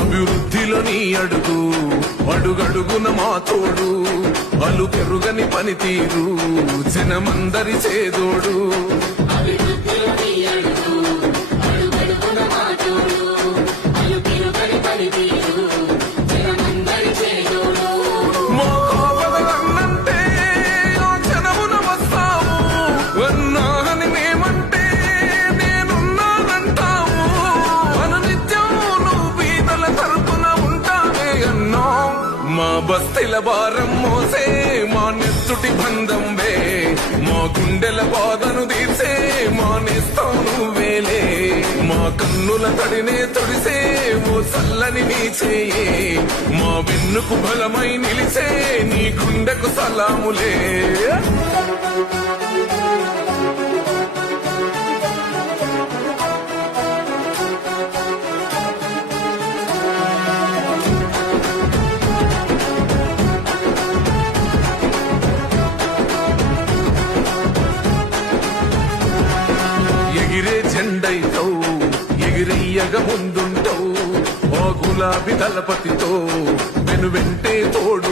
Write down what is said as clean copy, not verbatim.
అభివృద్ధిలో నీ అడుగు అడుగడుగున మా తోడు అలు పెరుగని పనితీరు జనమందరి చేదోడు బస్తీల భారం మోసే మా నెత్తుటి బంధం వే మా గుండెల బాధను తీర్చే మా నేస్తం నువ్వేలే మా కన్నుల తడినే తొడిసే ఓ చల్లని నీ చేయే మా వెన్నుకు బలమై నిలిచే నీ గుండెకు సలాములే ఎగిరే జెండైతావు ఎగిరెయ్యగ ముందుంటావు ఓ గులాబీ దళపతితో వెను వెంటే తోడు